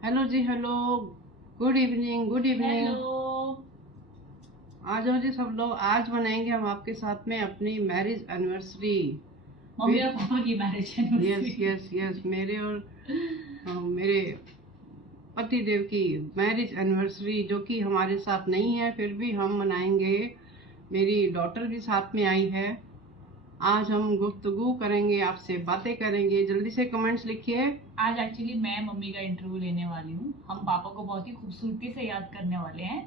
Hello जी, hello, good evening, good evening. Hello आ जाओ जी सब लोग। आज मनाएंगे हम आपके साथ में अपनी मैरिज एनिवर्सरी। मम्मी और पापा की marriage yes anniversary. Yes yes, मेरे और मेरे पति देव की मैरिज एनिवर्सरी, जो कि हमारे साथ नहीं है फिर भी हम मनाएंगे। मेरी डॉटर भी साथ में आई है। आज हम गुफ्तगू करेंगे, आपसे बातें करेंगे। जल्दी से कमेंट्स लिखिए। आज एक्चुअली मैं मम्मी का इंटरव्यू लेने वाली हूँ। हम पापा को बहुत ही खूबसूरती से याद करने वाले हैं,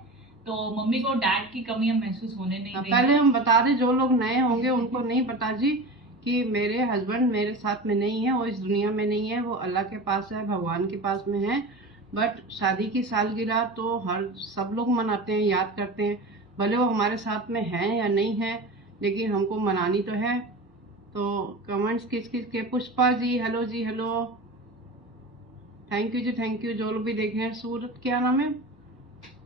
तो मम्मी को डैड की कमी हम महसूस होने नहीं देंगे। पहले हम बता दें, जो लोग नए होंगे उनको नहीं पता जी, कि मेरे हस्बैंड मेरे साथ में नहीं है, वो इस दुनिया में नहीं है, वो अल्लाह के पास है, भगवान के पास में है। बट शादी की सालगिरह तो हर सब लोग मनाते हैं, याद करते हैं, भले वो हमारे साथ में हैं या नहीं है, लेकिन हमको मनानी तो है। तो कमेंट्स किस किस के? पुष्पा जी हेलो जी, हेलो, थैंक यू जी, थैंक यू। जो लोग भी देख रहे हैं, सूरत क्या नाम है?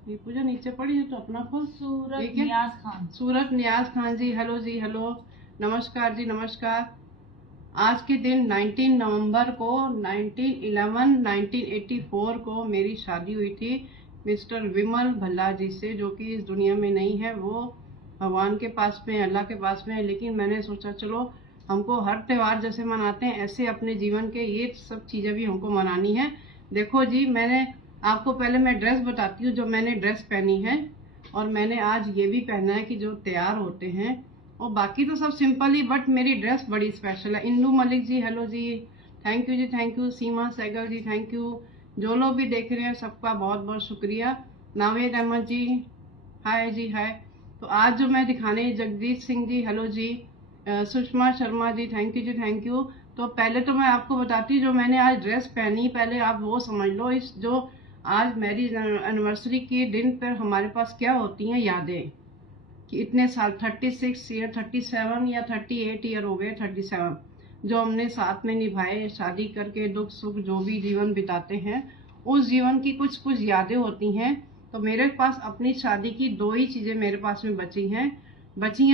ये पूजा नीचे पड़ी है तो अपना खोल। सूरत नियाज खान। सूरत नियाज खान जी हेलो जी, हेलो, नमस्कार जी, नमस्कार। आज के दिन 19 नवंबर को 1984 को मेरी शादी हुई थी मिस्टर विमल भल्ला जी से, जो कि इस दुनिया में नहीं है, वो भगवान के पास में, अल्लाह के पास में है। लेकिन मैंने सोचा चलो, हमको हर त्योहार जैसे मनाते हैं ऐसे अपने जीवन के ये सब चीज़ें भी हमको मनानी है। देखो जी, मैंने आपको पहले मैं ड्रेस बताती हूँ, जो मैंने ड्रेस पहनी है। और मैंने आज ये भी पहना है कि जो तैयार होते हैं, और बाकी तो सब सिंपल ही, बट मेरी ड्रेस बड़ी स्पेशल है। इंदू मलिक जी हेलो जी, थैंक यू जी, thank you. Seema Sehgal ji thank you. जो लोग भी देख रहे हैं सबका बहुत बहुत शुक्रिया। नावेद अहमद जी हाय जी, हाय। तो आज जो मैं दिखाने, जगजीत सिंह जी हेलो जी, सुषमा शर्मा जी थैंक यू जी, थैंक यू। तो पहले तो मैं आपको बताती हूँ, जो मैंने आज ड्रेस पहनी, पहले आप वो समझ लो। इस जो आज मैरिज एनिवर्सरी के दिन पर हमारे पास क्या होती हैं यादें, कि इतने साल 36 या 37 या 38 ईयर हो गए, 37 जो हमने साथ में निभाए, शादी करके दुख सुख जो भी जीवन बिताते हैं, उस जीवन की कुछ कुछ यादें होती हैं। तो मेरे पास अपनी शादी की दो ही चीजें मेरे पास में बची हैं,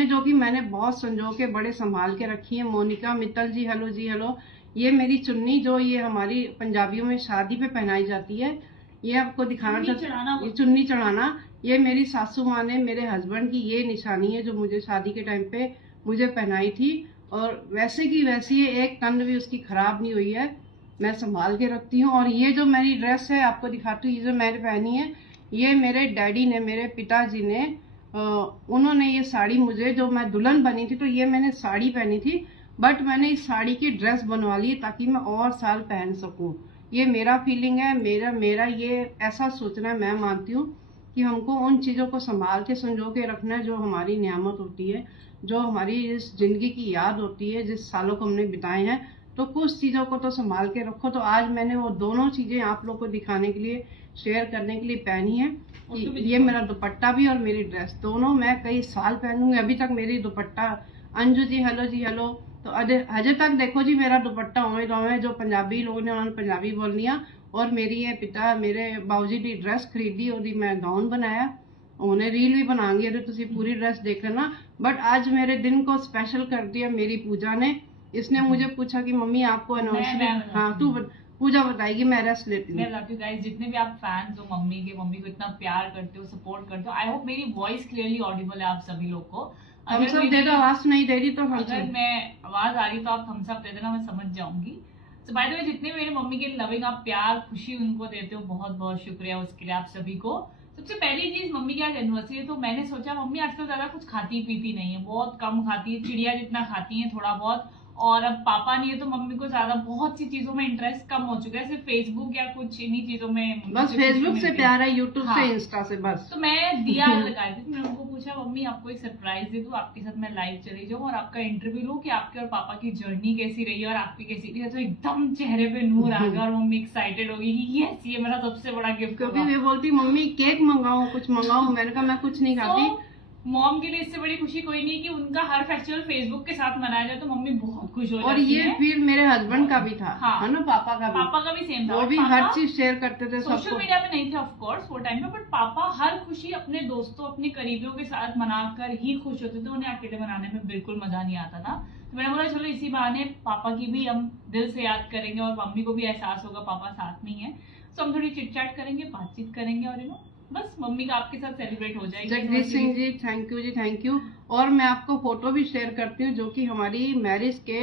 जो कि मैंने बहुत संजो के बड़े संभाल के रखी है। मोनिका मित्तल जी हेलो जी, हेलो। ये मेरी चुन्नी, जो ये हमारी पंजाबियों में शादी पे पहनाई जाती है, ये आपको दिखाना चाहती हूँ। ये चुन्नी चढ़ाना, ये मेरी सासू माँ ने मेरे हस्बैंड की ये निशानी है, जो मुझे शादी के टाइम पे मुझे पहनाई थी। और वैसे की वैसी है, एक तंद भी उसकी खराब नहीं हुई है, मैं संभाल के रखती हूँ। और ये जो मेरी ड्रेस है आपको दिखाती हूँ, ये जो मैंने पहनी है, ये मेरे डैडी ने, मेरे पिताजी ने, उन्होंने ये साड़ी मुझे, जो मैं दुल्हन बनी थी तो ये मैंने साड़ी पहनी थी, बट मैंने इस साड़ी की ड्रेस बनवा ली ताकि मैं और साल पहन सकूं। ये मेरा फीलिंग है, मेरा मेरा ये ऐसा सोचना है। मैं मानती हूँ कि हमको उन चीज़ों को संभाल के संजो के रखना है, जो हमारी नियामत होती है, जो हमारी इस जिंदगी की याद होती है, जिस सालों को हमने बिताए हैं। तो कुछ चीज़ों को तो संभाल के रखो। तो आज मैंने वो दोनों चीज़ें आप लोग को दिखाने के लिए, शेयर करने के लिए पहनी है, कि ये मेरा दुपट्टा भी और मेरी ड्रेस दोनों मैं कई साल पहनूंगी। अभी तक मेरी दुपट्टा, अंजू जी हेलो जी, हेलो। तो अजय तक देखो जी, मेरा दुपट्टा उमें दोवें, जो पंजाबी लोग ने उन्होंने पंजाबी बोलनी आ। और मेरी ये पिता मेरे बाबूजी की ड्रेस खरीदी, और मैं गाउन बनाया, उन्हें रील भी बनाऊंगी, अरे तुसी पूरी ड्रेस देख लेना। बट आज मेरे दिन को स्पेशल कर दिया मेरी पूजा ने। इसने मुझे पूछा कि मम्मी आपको एनिवर्सरी, हाँ तू पूजा बताएगी, मैं रेस्ट लेती मैं बताती हूँ गाइस, जितने भी आप फैंस हो मम्मी के, मम्मी को इतना प्यार करते हो, सपोर्ट करते हो, आई होप मेरी वॉइस क्लियरली ऑडिबल है आप सभी लोग को। हम सब दे दो, आवाज नहीं दे रही तो अगर मैं आवाज आ रही तो आप थम्स अप दे देना, मैं समझ जाऊंगी। तो बाय द वे, जितने मेरे मम्मी के लविंग आप प्यार खुशी उनको देते हो, बहुत बहुत शुक्रिया उसके लिए आप सभी को। सबसे पहली चीज, मम्मी की आज एनिवर्सरी है, तो मैंने सोचा मम्मी आजकल ज्यादा कुछ खाती पीती नहीं है, बहुत कम खाती है, चिड़िया जितना खाती है थोड़ा बहुत। और अब पापा नहीं है तो मम्मी को ज्यादा बहुत सी चीजों में इंटरेस्ट कम हो चुका है, सिर्फ फेसबुक या कुछ इन्हीं चीजों में, बस फेसबुक से प्यार है, यूट्यूब से, इंस्टा से, बस। तो मैं दिया लगाई थी, मैंने उनको पूछा मम्मी आपको एक सरप्राइज दे दूं, आपके साथ मैं लाइव चली जाऊं और आपका इंटरव्यू लूं कि आपके और पापा की जर्नी कैसी रही है और आपकी कैसी रही है। तो एकदम चेहरे पे नूर आ गया और मम्मी एक्साइटेड होगी कि यस, ये मेरा सबसे बड़ा गिफ्ट। कभी वे बोलती मम्मी केक मंगाओ, कुछ मंगाओ, मैंने कहा मैं कुछ नहीं खाती। मॉम के लिए इससे बड़ी खुशी कोई नहीं कि उनका हर फेस्टिवल फेसबुक के साथ मनाया जाए, तो मम्मी बहुत खुश हो जाती है। और ये फिर मेरे हस्बैंड का भी था, हाँ, है ना, पापा का भी सेम था। वो भी हर चीज शेयर करते थे। सोशल मीडिया पे नहीं थे ऑफ कोर्स वो टाइम पे, बट पापा हर खुशी अपने दोस्तों, अपने करीबियों के साथ मनाकर ही खुश होते थे, उन्हें अकेले मनाने में बिल्कुल मजा नहीं आता था। तो मैंने बोला चलो इसी बहाने पापा की भी हम दिल से याद करेंगे और मम्मी को भी एहसास होगा पापा साथ में ही है। तो हम थोड़ी चिट चैट करेंगे, बातचीत करेंगे और बस मम्मी का आपके साथ सेलिब्रेट हो जाएगी। जगदीश सिंह जी थैंक यू जी, थैंक यू। और मैं आपको फोटो भी शेयर करती हूँ जो कि हमारी मैरिज के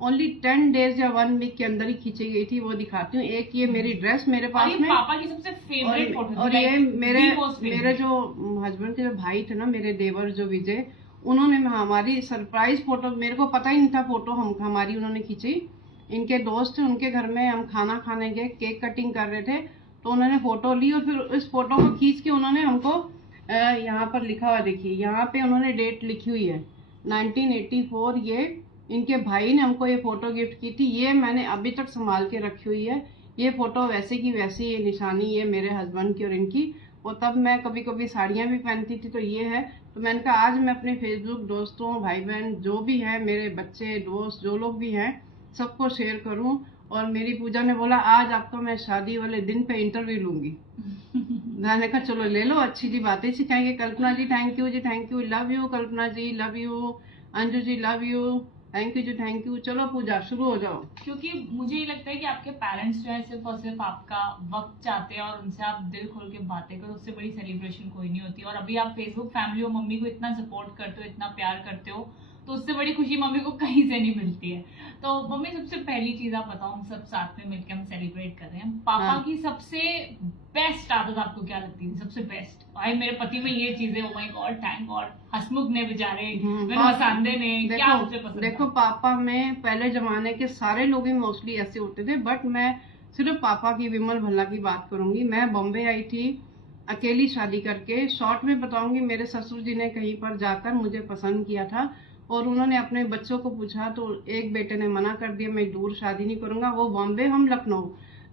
ओनली 10 डेज या 1 वीक के अंदर ही खींची गई थी, वो दिखाती हूँ। एक ये मेरी ड्रेस मेरे पास में, पापा की सबसे फेवरेट फोटो, और ये मेरे जो हस्बैंड के जो भाई थे ना, मेरे देवर जो विजय, उन्होंने हमारी सरप्राइज फोटो, मेरे को पता ही नहीं था फोटो हमारी उन्होंने खींची। इनके दोस्त थे, उनके घर में हम खाना खाने गए, केक कटिंग कर रहे थे, तो उन्होंने फोटो ली और फिर इस फोटो को खींच के उन्होंने हमको यहाँ पर लिखा हुआ देखिए, यहाँ पे उन्होंने डेट लिखी हुई है 1984। ये इनके भाई ने हमको ये फोटो गिफ्ट की थी, ये मैंने अभी तक संभाल के रखी हुई है। ये फोटो वैसे की वैसी, ये निशानी ये मेरे हस्बैंड की और इनकी। और तब मैं कभी कभी साड़ियाँ भी पहनती थी, तो ये है। तो मैंने कहा आज मैं अपने फेसबुक दोस्तों, भाई बहन जो भी है, मेरे बच्चे दोस्त जो लोग भी हैं, सबको शेयर करूं। और मेरी पूजा ने बोला आज आपका मैं शादी वाले दिन पे इंटरव्यू लूंगी। मैंने कहा चलो ले लो, अच्छी जी बातें सिखाएंगे। कल्पना जी थैंक यू जी, thank you, love you Kalpana ji, love you. Anju ji love you, thank you जी, थैंक यू। चलो पूजा शुरू हो जाओ। क्योंकि मुझे ये लगता है कि आपके पेरेंट्स जो है सिर्फ और सिर्फ आपका वक्त चाहते हैं और उनसे आप दिल खोल के बातें करो, उससे बड़ी सेलिब्रेशन कोई नहीं होती। और अभी आप फेसबुक फैमिली और मम्मी को इतना सपोर्ट करते हो, इतना प्यार करते हो, तो उससे बड़ी खुशी मम्मी को कहीं से नहीं मिलती है। तो मम्मी सबसे पहली चीज आप बताओ, हम सब साथ में मिलकर हम सेलिब्रेट कर रहे हैं, पापा की सबसे बेस्ट आदत आपको क्या लगती है? सबसे बेस्ट, भाई मेरे पति में ये चीजें, oh my god, thank god, Hasmukh ने बेचारे, हसांदे ने, क्या सबसे पसंद? देखो पापा में पहले जमाने के सारे लोग ही मोस्टली ऐसे होते थे, बट मैं सिर्फ पापा की, विमल भल्ला की बात करूंगी। मैं बॉम्बे आई थी अकेली शादी करके। शॉर्ट में बताऊंगी, मेरे ससुर जी ने कहीं पर जाकर मुझे पसंद किया था और उन्होंने अपने बच्चों को पूछा, तो एक बेटे ने मना कर दिया, मैं दूर शादी नहीं करूंगा, वो बॉम्बे, हम लखनऊ।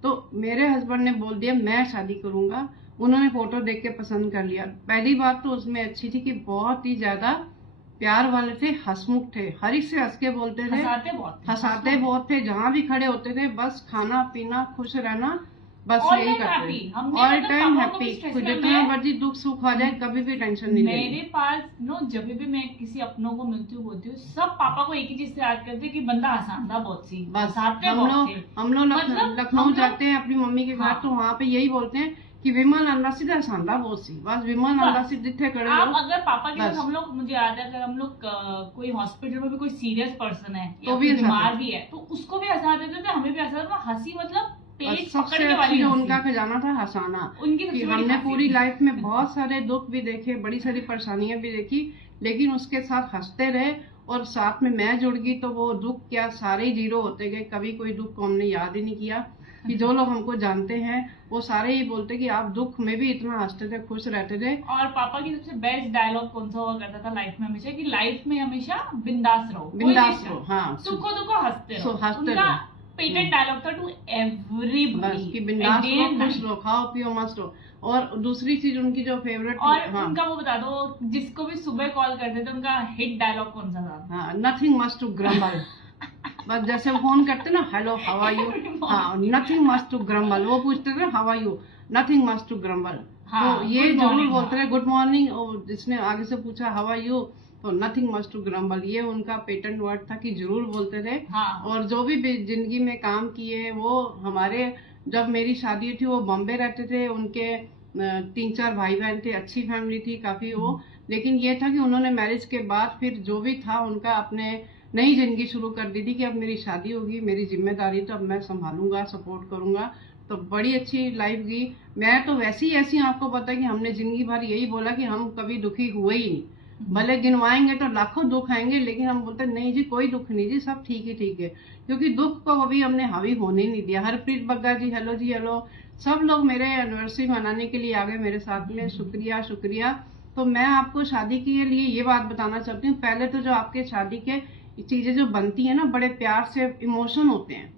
तो मेरे हस्बैंड ने बोल दिया मैं शादी करूंगा। उन्होंने फोटो देख के पसंद कर लिया। पहली बात तो उसमें अच्छी थी कि बहुत ही ज्यादा प्यार वाले थे, हंसमुख थे, हर एक से हंस के बोलते थे, हंसाते बहुत थे, जहाँ भी खड़े होते थे बस खाना पीना, खुश रहना, बस यही करते थे। ऑल टाइम हैप्पी, जितना मर्जी दुख सुख आ जाए, कभी भी टेंशन नहीं। मेरे पास जब भी मैं किसी अपनों को मिलती हूँ, बोलती हूँ, सब पापा को एक ही चीज से याद करते कि बंदा हंसाता बहुत सी, हम लोग लखनऊ जाते हैं अपनी मम्मी के घर, तो वहाँ पे यही बोलते हैं कि विमल अंदर से हंसाता बहुत सी, बस विमल अंदर से जितने खड़े आप अगर पापा के साथ हम लोग, मुझे याद है, अगर हम लोग कोई हॉस्पिटल में भी कोई सीरियस पर्सन है तो भी बीमार भी है, तो उसको भी हंसा देते थे, हमें भी हंसा देते। हंसी मतलब सबसे अच्छी जो उनका खजाना था, हंसाना। कि हमने पूरी लाइफ में बहुत सारे दुख भी देखे, बड़ी सारी परेशानियां भी देखी, लेकिन उसके साथ हंसते रहे। और साथ में मैं जुड़ गई तो वो दुख क्या सारे ही जीरो होते गए। कभी कोई दुख को हमने याद ही नहीं किया। कि जो लोग हमको जानते हैं वो सारे ही बोलते कि आप दुख में भी इतना हंसते थे, खुश रहते थे। और पापा की सबसे बेस्ट डायलॉग कौन सा हुआ करता था लाइफ में हमेशा, कि लाइफ में हमेशा बिंदास रहो, बिंदास रहो, हाँ, सुखो दुखो हंसते रहो। पेटेंट डायलॉग था टू एवरीबॉडी कि बिंदास रहो, खुश रहो, खाओ पियो, मस्त रहो। और दूसरी चीज उनकी जो फेवरेट, और उनका वो बता दो, जिसको भी सुबह कॉल करते थे उनका हिट डायलॉग कौन सा था? Nothing must to grumble. बस जैसे फोन करते ना, हेलो हाउ आर यू, हाँ, नथिंग मस्ट टू ग्रम्बल। वो पूछते थे how are you, nothing must to grumble. तो ये जरूर बोलते रहे गुड मॉर्निंग, और जिसने आगे से पूछा हाउ आर यू, तो नथिंग मस्ट टू ग्रम्बल। ये उनका पेटेंट वर्ड था कि जरूर बोलते थे। और जो भी जिंदगी में काम किए वो हमारे, जब मेरी शादी थी वो बॉम्बे रहते थे, उनके 3-4 भाई बहन थे, अच्छी फैमिली थी काफी वो। लेकिन ये था कि उन्होंने मैरिज के बाद फिर जो भी था उनका अपने नई जिंदगी शुरू कर दी थी कि अब मेरी शादी होगी, मेरी जिम्मेदारी, तो अब मैं संभालूंगा, सपोर्ट करूंगा। तो बड़ी अच्छी लाइफ गई। मैं तो वैसी ऐसी, आपको पता है कि हमने जिंदगी भर यही बोला कि हम कभी दुखी हुए ही नहीं। भले गिनवाएंगे तो लाखों दुख आएंगे, लेकिन हम बोलते नहीं जी कोई दुख नहीं जी, सब ठीक है। क्योंकि दुख को अभी हमने हावी होने नहीं दिया। हरप्रीत बग्गा जी हेलो जी, हेलो। सब लोग मेरे एनिवर्सरी मनाने के लिए आ गए मेरे साथ में, शुक्रिया शुक्रिया। तो मैं आपको शादी के लिए ये बात बताना चाहती हूँ, पहले तो जो आपके शादी के चीजें जो बनती है ना, बड़े प्यार से इमोशन होते हैं।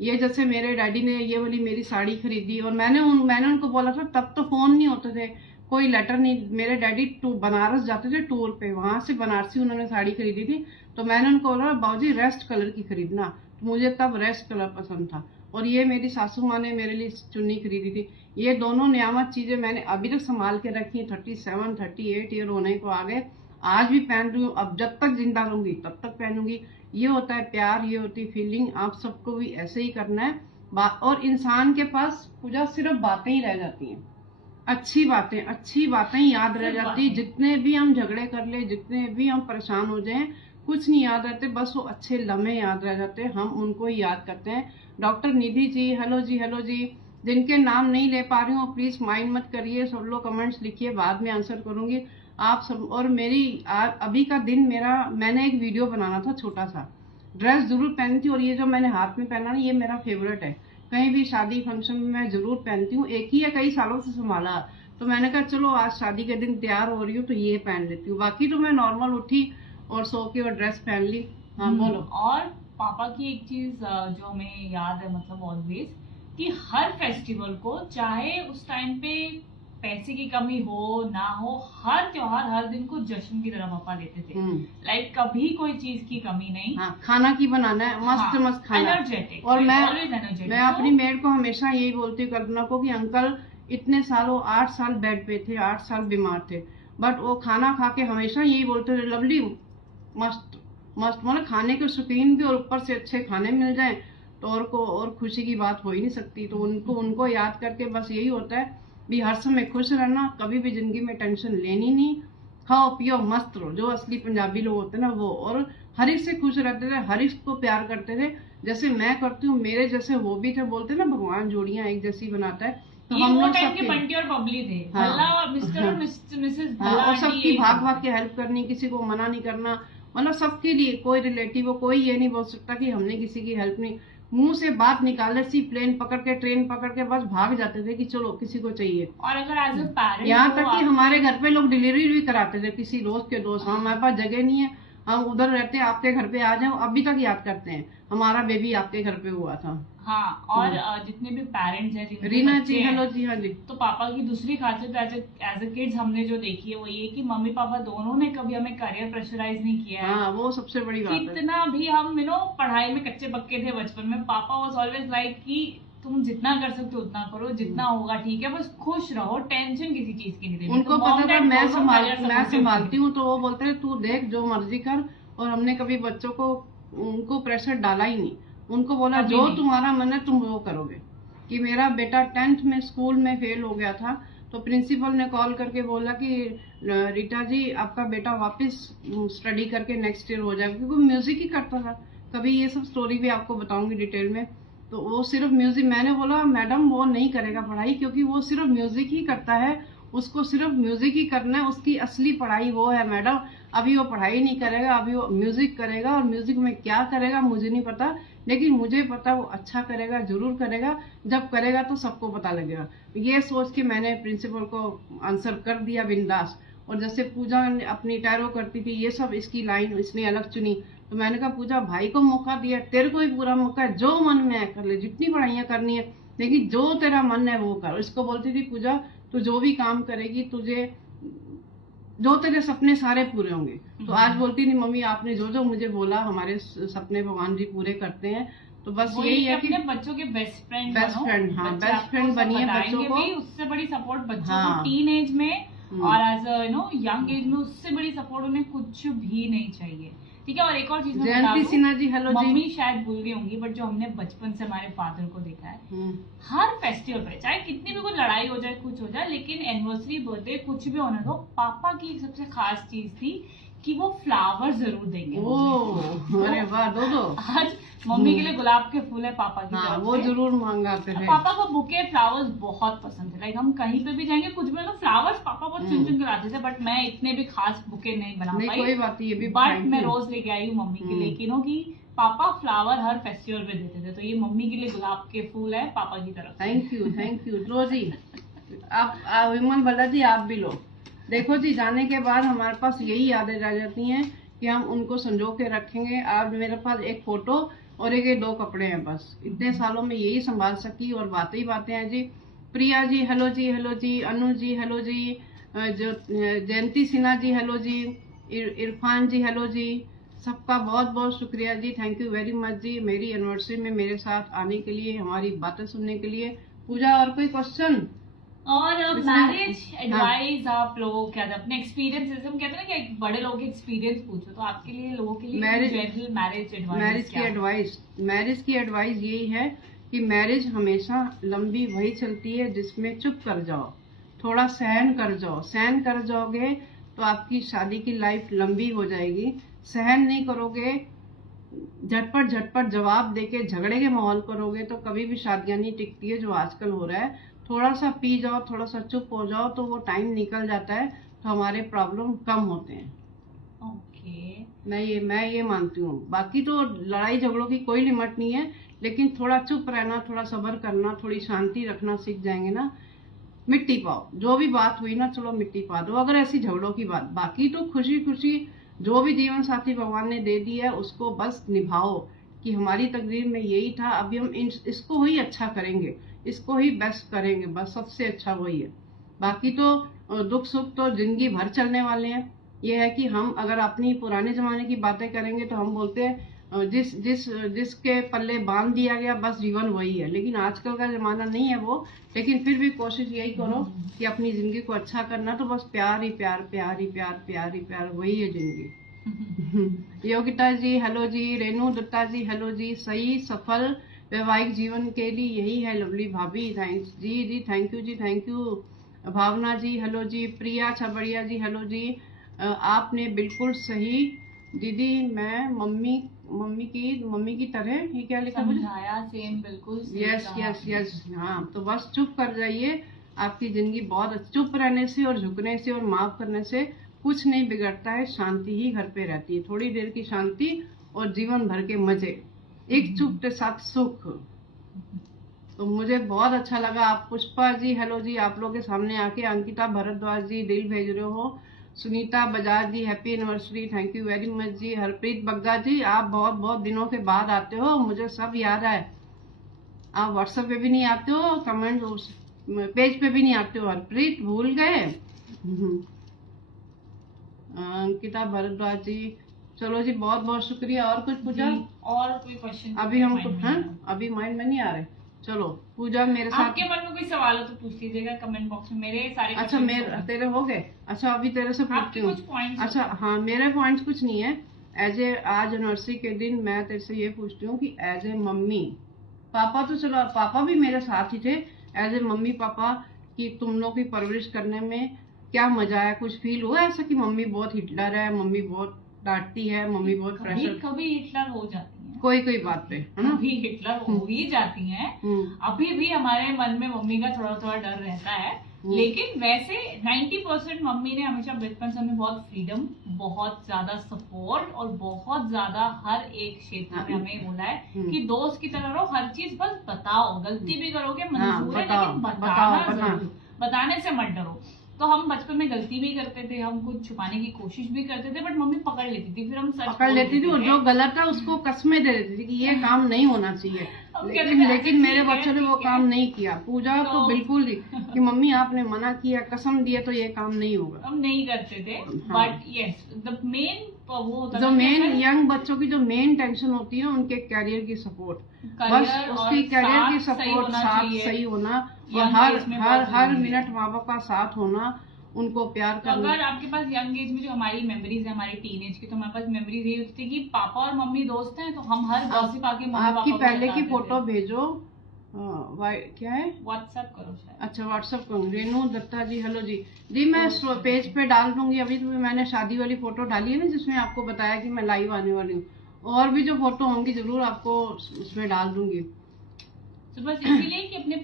ये जैसे मेरे डैडी ने ये वाली मेरी साड़ी खरीदी, और मैंने उनको बोला था, तब तो फोन नहीं होते थे, कोई लेटर नहीं। मेरे डैडी बनारस जाते थे टूर पे, वहां से बनारसी उन्होंने साड़ी खरीदी थी। तो मैंने उनको बोला बाबूजी रेस्ट कलर की खरीदना, तो मुझे तब रेस्ट कलर पसंद था। और ये मेरी सासू माँ ने मेरे लिए चुन्नी खरीदी थी। ये दोनों नियामत चीजें मैंने अभी तक संभाल के रखी है। 37-38 ईयर होने को आ गए, आज भी पहन रही हूँ। अब जब तक जिंदा रहूंगी तब तक पहनूंगी। ये होता है प्यार, ये होती है फीलिंग। आप सबको भी ऐसे ही करना है। और इंसान के पास पूजा सिर्फ बातें ही रह जाती हैं, अच्छी बातें याद रह जाती है। जितने भी हम झगड़े कर ले, जितने भी हम परेशान हो जाएं, कुछ नहीं याद रहते, बस वो अच्छे लम्हे याद रह जाते हैं, हम उनको ही याद करते हैं। डॉक्टर निधि जी हेलो जी, जिनके नाम नहीं ले पा रही हूँ प्लीज माइंड मत करिए, सब लोग कमेंट्स लिखिए, बाद में आंसर करूंगी आप सब। और मेरी अभी का दिन मैंने एक वीडियो बनाना था, छोटा सा ड्रेस जरूर पहनी थी, और ये जो मैंने हाथ में पहना ना, ये मेरा फेवरेट है। कहीं भी शादी फंक्शन में मैं जरूर पहनती हूँ, एक ही है, कई सालों से संभाला, तो मैंने कहा चलो आज शादी के दिन तैयार हो रही हूँ तो ये पहन लेती हूँ। बाकी तो मैं नॉर्मल उठी और सो के और ड्रेस पहन ली। हाँ बोलो। और पापा की एक चीज जो हमें याद है, मतलब ऑलवेज, कि हर फेस्टिवल को, चाहे उस टाइम पे पैसे की कमी हो ना हो, हर त्योहार हर दिन को जश्न की तरह पापा लेते थे। लाइक कभी कोई चीज की कमी नहीं। हाँ, खाना की बनाना है मस्त मस्त खाना, एनर्जेटिक। और मैं अपनी मेड को हमेशा यही बोलती हूँ, कल्पना को, कि अंकल इतने सालों 8 साल बेड पे थे, 8 साल बीमार थे, बट वो खाना खा के हमेशा यही बोलते थे, लवली मस्त मस्त, मतलब खाने के शौकीन भी, और ऊपर से अच्छे खाने मिल जाए तो और खुशी की बात हो ही नहीं सकती। तो उनको याद करके बस यही होता है भी, हर समय खुश रहना, कभी भी जिंदगी में टेंशन लेनी नहीं, खाओ पियो मस्त रहो, जो असली पंजाबी लोग होते हैं ना वो। और हर एक से खुश रहते थे, हर एक को प्यार करते थे, जैसे मैं करती हूँ, मेरे जैसे वो भी थे। बोलते ना भगवान जोड़ियां एक जैसी बनाता है, तो हम लोग सबके बंटी और बबली थे। हाँ, मिस्टर और मिसेस और सबकी भाग के हेल्प करनी, किसी को मना नहीं करना, मतलब सबके लिए। कोई रिलेटिव हो, कोई ये नहीं बोल सकता कि हमने किसी की हेल्प नहीं। मुंह से बात निकालने सी, प्लेन पकड़ के, ट्रेन पकड़ के बस भाग जाते थे कि चलो किसी को चाहिए। और अगर एज अ पेरेंट, यहाँ तक कि हमारे घर पे लोग डिलीवरी भी कराते थे, किसी दोस्त के दोस्त। हमारे पास जगह नहीं है, हम उधर रहते हैं, आपके घर पे आ जाओ, अभी तक याद करते हैं हमारा बेबी आपके घर पे हुआ था। हाँ, और जितने भी पेरेंट्स हैं, रीना जी हेलो जी। हाँ जी। तो पापा की दूसरी खासियत एज अ किड्स हमने जो देखी है वो ये कि मम्मी पापा दोनों ने कभी हमें करियर प्रेशराइज नहीं किया है। हाँ, वो सबसे बड़ी बात है। कितना भी हम पढ़ाई में कच्चे पक्के थे बचपन में, पापा वाज ऑलवेज लाइक कि तुम जितना कर सकते हो उतना करो, जितना होगा ठीक है, बस खुश रहो, टेंशन किसी चीज की नहीं लेनी। उनको पता था मैं संभालती हूँ, तो वो बोलते हैं तू देख जो मर्जी कर। और हमने कभी बच्चों को उनको प्रेशर डाला ही नहीं, उनको बोला जो तुम्हारा मन है तुम वो करोगे। कि मेरा बेटा 10th में स्कूल में फेल हो गया था, तो प्रिंसिपल ने कॉल करके बोला कि रीटा जी आपका बेटा वापस स्टडी करके नेक्स्ट ईयर हो जाएगा, क्योंकि म्यूजिक ही करता था। कभी ये सब स्टोरी भी आपको बताऊंगी डिटेल में। तो वो सिर्फ म्यूजिक, मैंने बोला मैडम वो नहीं करेगा पढ़ाई, क्योंकि वो सिर्फ म्यूजिक ही करता है, उसको सिर्फ म्यूजिक ही करना है, उसकी असली पढ़ाई वो है मैडम। अभी वो पढ़ाई नहीं करेगा, अभी वो म्यूजिक करेगा, और म्यूजिक में क्या करेगा मुझे नहीं पता, लेकिन मुझे पता वो अच्छा करेगा, जरूर करेगा। जब करेगा तो सबको पता लगेगा। ये सोच के मैंने प्रिंसिपल को आंसर कर दिया बिंदास। और जैसे पूजा अपनी टैरो करती थी, ये सब इसकी लाइन इसने अलग चुनी, तो मैंने कहा पूजा भाई को मौका दिया, तेरे को ही पूरा मौका है, जो मन में है कर ले, जितनी पढ़ाइयाँ करनी है, लेकिन जो तेरा मन है वो कर। इसको बोलती थी पूजा तू जो भी काम करेगी, तुझे जो तेरे सपने सारे पूरे होंगे। तो आज बोलती थी मम्मी आपने जो जो मुझे बोला, हमारे सपने भगवान जी पूरे करते हैं। तो बस यही है कि बच्चों के बेस्ट फ्रेंड हाँ बेस्ट फ्रेंड बनिए बच्चों को। उससे बड़ी सपोर्ट बच्चों को टीन एज में और एज यंग एज में, उससे बड़ी सपोर्ट उन्हें कुछ भी नहीं चाहिए। ठीक है। और एक और चीज जयंती सिन्हा जी हेलो जी। मम्मी शायद भूल गई होंगी, बट जो हमने बचपन से हमारे फादर को देखा है, हर फेस्टिवल पे चाहे कितनी भी कोई लड़ाई हो जाए, कुछ हो जाए, लेकिन एनिवर्सरी, बर्थडे, कुछ भी होने दो, पापा की एक सबसे खास चीज थी कि वो फ्लावर जरूर देंगे। अरे वाह, दो आज मम्मी के लिए गुलाब के फूल है पापा की तरफ वो जरूर मंगाते थे। पापा को बुके फ्लावर्स बहुत पसंद थे। लाइक हम कहीं पे भी जाएंगे, कुछ भी तो फ्लावर्स पापा बहुत चुन चुन के लाते थे, बट मैं इतने भी खास बुके नहीं बना पाई। कोई बात ये भी, बट मैं रोज लेके आई हूँ मम्मी के लिए, कि पापा फ्लावर हर फेस्टिवल पे देते थे, तो ये मम्मी के लिए गुलाब के फूल है पापा की तरफ। थैंक यू रोजी। आप विमल भल्ला जी आप भी लो। देखो जी, जाने के बाद हमारे पास यही यादें रह जाती हैं कि हम उनको संजो के रखेंगे। आज मेरे पास एक फोटो और एक 2 कपड़े हैं, बस इतने सालों में यही संभाल सकी, और बातें ही बातें हैं जी। प्रिया जी हेलो जी। अनु जी हेलो जी। जयंती सिन्हा जी हेलो जी। इरफान जी हेलो जी। सबका बहुत बहुत शुक्रिया जी, थैंक यू वेरी मच जी, मेरी एनिवर्सरी में मेरे साथ आने के लिए, हमारी बातें सुनने के लिए। पूजा और कोई क्वेश्चन? और इसमें- मैरिज एडवाइस आप लोगों क्या था अपने एक्सपीरियंस, जैसे हम कहते हैं ना कि बड़े लोगों के एक्सपीरियंस पूछो, तो आपके लिए लोगों के लिए Marriage- general marriage advice marriage की एडवाइस यही है कि मैरिज हमेशा लंबी वही चलती है जिसमें चुप कर जाओ, थोड़ा सहन कर जाओ। सहन कर जाओगे तो आपकी शादी की लाइफ लंबी हो जाएगी। सहन नहीं करोगे, झटपट जवाब देके झगड़े के माहौल करोगे तो कभी भी शादियां नहीं टिकती है, जो आजकल हो रहा है। थोड़ा सा पी जाओ, थोड़ा सा चुप हो जाओ तो वो टाइम निकल जाता है, तो हमारे प्रॉब्लम कम होते हैं। ओके। मैं ये मानती हूँ। बाकी तो लड़ाई झगड़ों की कोई लिमिट नहीं है, लेकिन थोड़ा चुप रहना, थोड़ा सब्र करना, थोड़ी शांति रखना सीख जाएंगे ना, मिट्टी पाओ। जो भी बात हुई ना, चलो मिट्टी पा दो अगर ऐसी झगड़ों की बात। बाकी तो खुशी खुशी जो भी जीवन साथी भगवान ने दे दी है उसको बस निभाओ, कि हमारी तकदीर में यही था, अभी हम इसको ही अच्छा करेंगे, इसको ही बेस्ट करेंगे, बस सबसे अच्छा वही है। बाकी तो दुख सुख तो जिंदगी भर चलने वाले हैं। ये है कि हम अगर अपनी पुराने जमाने की बातें करेंगे तो हम बोलते हैं जिसके पल्ले बांध दिया गया बस जीवन वही है, लेकिन आजकल का जमाना नहीं है वो। लेकिन फिर भी कोशिश यही करो कि अपनी जिंदगी को अच्छा करना, तो बस प्यार ही प्यार, प्यार ही प्यार, प्यार ही प्यार, वही है जिंदगी। योगिता जी हेलो जी, रेणु दत्ता जी हेलो जी। सही सफल वैवाहिक जीवन के लिए यही है लवली भाभी, थैंक्स जी, थैंक यू जी, thank you. Bhavna ji hello जी, प्रिया छबड़िया जी हेलो जी। आपने बिल्कुल सही दीदी, मैं मम्मी की तरह, ये क्या लिखा मुझे? समझाया, सेम बिल्कुल यस। हाँ, तो बस चुप कर जाइए, आपकी जिंदगी बहुत चुप रहने से और झुकने से और माफ करने से कुछ नहीं बिगड़ता है, शांति ही घर पे रहती है। थोड़ी देर की शांति और जीवन भर के मजे, एक चुप के साथ सुख। तो मुझे बहुत अच्छा लगा। आप पुष्पा जी हेलो जी, आप लोग के सामने आके। अंकिता भारद्वाज जी दिल भेज रहे हो। Sunita Bajaj ji happy anniversary, thank you very much जी। हरप्रीत बग्गा जी, आप बहुत बहुत दिनों के बाद आते हो, मुझे सब याद है। आप व्हाट्सएप पे भी नहीं आते हो, कमेंट पेज पे भी नहीं आते हो, हरप्रीत भूल गए। अंकिता भारद्वाज जी, चलो जी, बहुत बहुत शुक्रिया। और कुछ पूछा? और कोई क्वेश्चन अभी हमको अभी माइंड में नहीं आ रहे। चलो पूजा, मेरे साथ आपके मन में कोई सवाल हो तो पूछ लीजिएगा कमेंट बॉक्स में, मेरे सारे अच्छा तेरे हो गए। अच्छा, अभी तेरे से पूछती हूँ। अच्छा हाँ, मेरे पॉइंट्स कुछ नहीं है। एज ए आज एनिवर्सरी के दिन मैं तेरे से ये पूछती हूँ कि एज ए मम्मी, पापा तो चलो पापा भी मेरे साथ ही थे, एज ए मम्मी पापा की तुम लोग की परवरिश करने में क्या मजा है? कुछ फील हुआ ऐसा कि मम्मी बहुत हिटलर है, मम्मी बहुत डांटती है, मम्मी बहुत प्रेशर? कभी हिटलर हो जाती है, कोई बात पे, है ना? कभी हिटलर हो ही जाती हैं। अभी भी हमारे मन में मम्मी का थोड़ा डर रहता है, लेकिन वैसे 90% मम्मी ने हमेशा बचपन से हमें बहुत फ्रीडम, बहुत ज्यादा सपोर्ट और बहुत ज्यादा हर एक क्षेत्र में हमें बोला है कि दोस्त की तरह रहो, हर चीज बस बताओ, गलती भी करोगे मंजूर है, लेकिन बताना जरूर, बताने से मत डरो। तो हम बचपन में गलती भी करते थे, हम कुछ छुपाने की कोशिश भी करते थे, बट मम्मी पकड़ लेती थी, फिर हम सच पकड़ लेती थी और जो गलत है उसको कसमें दे देती थी कि ये काम नहीं होना चाहिए। लेकिन मेरे बच्चों ने वो काम नहीं किया। पूजा तो बिल्कुल कि मम्मी आपने मना किया, कसम दिया तो ये काम नहीं होगा, हम नहीं करते थे। बट यस, द मेन वो होता जो मेन यंग बच्चों की जो मेन टेंशन होती है उनके कैरियर की सपोर्ट, बस उसकी कैरियर की सपोर्ट, साथ सही होना और हर मिनट माँ बाप का साथ होना, उनको प्यार करना। अगर आपके पास यंग एज में जो हमारी मेमोरीज है, हमारी टीनेज की, तो हमारे पास मेमोरीज यही होती थी कि पापा और मम्मी दोस्त हैं, तो हम हर गॉसिप आके मम्मी पापा आपकी पहले की फोटो भेजो, क्या है, व्हाट्सएप करो शायद। अच्छा व्हाट्सएप करूँ। रेणु दत्ता जी हेलो जी, मैं पेज पे डाल दूंगी। अभी तो मैंने शादी वाली फोटो डाली है ना, जिसमें आपको बताया कि मैं लाइव आने वाली हूँ, और भी जो फोटो होंगी जरूर आपको उसमें डाल दूंगी। तो बस इसीलिए कि अपने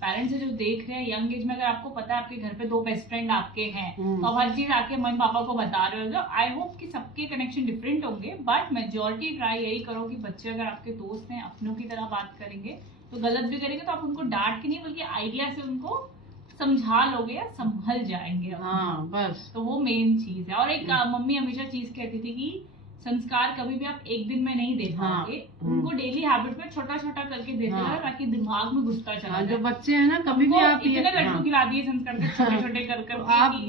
पेरेंट्स से जो देख रहे हैं यंग एज में, अगर आपको पता है आपके घर पे 2 बेस्ट फ्रेंड आपके हैं, तो आप हर चीज आके मम्मी पापा को बता रहे हो। आई होप कि सबके कनेक्शन डिफरेंट होंगे, बट मेजोरिटी ट्राई यही करो कि बच्चे अगर आपके दोस्त हैं, अपनों की तरह बात करेंगे, तो गलत भी करेंगे तो आप उनको डांट के नहीं बल्कि आइडिया से उनको समझा लोगे या संभल जाएंगे। हाँ बस, तो वो मेन चीज है। और एक मम्मी हमेशा चीज कहती थी कि संस्कार कभी भी आप एक दिन में नहीं दे पाओगे, उनको डेली हैबिट में छोटा छोटा करके देते रहो, ताकि दिमाग में घुसता चला जाए। जो बच्चे हैं ना, कभी भी आप इतने लड्डू खिला दिए संस्कार के छोटे छोटे कर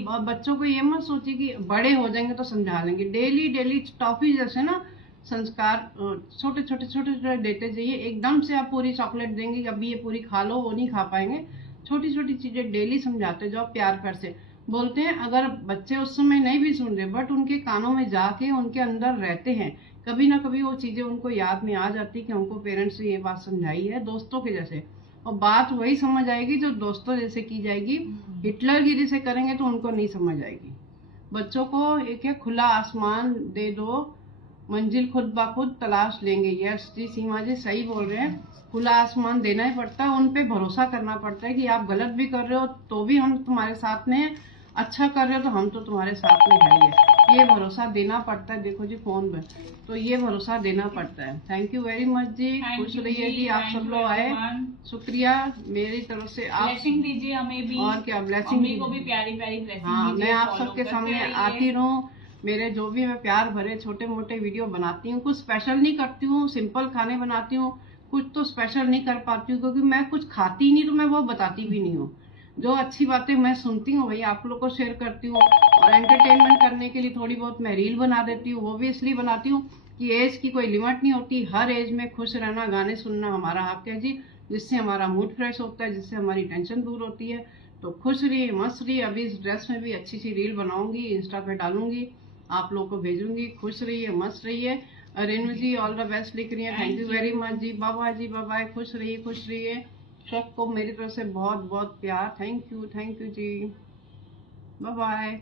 आप बच्चों को ये मत सोचिए कि बड़े हो जाएंगे तो समझा लेंगे। डेली टॉफी जैसे ना संस्कार छोटे छोटे देते जाइए। एकदम से आप पूरी चॉकलेट देंगे, अभी ये पूरी खा लो, वो नहीं खा पाएंगे। छोटी छोटी चीजें डेली समझाते जाओ प्यार प्यार से। बोलते हैं अगर बच्चे उस समय नहीं भी सुन रहे बट उनके कानों में जाके उनके अंदर रहते हैं, कभी ना कभी वो चीजें उनको याद में आ जाती कि हमको पेरेंट्स ने ये बात समझाई है, दोस्तों के जैसे। और बात वही समझ आएगी जो दोस्तों जैसे की जाएगी। हिटलरगिरी से करेंगे तो उनको नहीं समझ आएगी। बच्चों को एक है खुला आसमान दे दो, मंजिल खुद ब खुद तलाश लेंगे। यस जी, सीमा जी सही बोल रहे हैं। खुला आसमान देना ही पड़ता है, उन पे भरोसा करना पड़ता है कि आप गलत भी कर रहे हो तो भी हम तुम्हारे साथ में हैं, अच्छा कर रहे हो तो हम तो तुम्हारे साथ में है ही है। ये भरोसा देना पड़ता है। देखो जी फोन में, तो ये भरोसा देना पड़ता है। थैंक यू वेरी मच जी, खुश रहिए जी, आप सब लोग आए, शुक्रिया मेरी तरफ से। आप ब्लेसिंग दीजिए हमें भी, और क्या ब्लेसिंग मम्मी को भी प्यारी प्यारी ब्लेसिंग हाँ, दीजिए। मैं आप follow सबके करते सामने रहिए। आती रहूं। मेरे जो भी मैं प्यार भरे छोटे मोटे वीडियो बनाती हूँ, कुछ स्पेशल नहीं करती हूँ, सिंपल खाने बनाती हूँ। कुछ तो स्पेशल नहीं कर पाती हूँ क्योंकि मैं कुछ खाती नहीं, तो मैं वो बताती भी नहीं हूँ। जो अच्छी बातें मैं सुनती हूँ वही आप लोग को शेयर करती हूँ। और एंटरटेनमेंट करने के लिए थोड़ी बहुत मैं रील बना देती हूँ, वो भी इसलिए बनाती हूँ कि एज की कोई लिमिट नहीं होती। हर एज में खुश रहना, गाने सुनना हमारा हक है जी, जिससे हमारा मूड फ्रेश होता है, जिससे हमारी टेंशन दूर होती है। तो खुश रहिए, मस्त रहिए। अभी इस ड्रेस में भी अच्छी सी रील बनाऊंगी, इंस्टा पे डालूंगी, आप लोग को भेजूंगी। खुश रहिए, मस्त रहिए। Renu ji all the best लिख रही है, थैंक यू वेरी मच जी। बाबा जी बाय, खुश रहिए खुश रहिए। सबको मेरी तरफ से बहुत बहुत प्यार। थैंक यू जी, बाय बाय।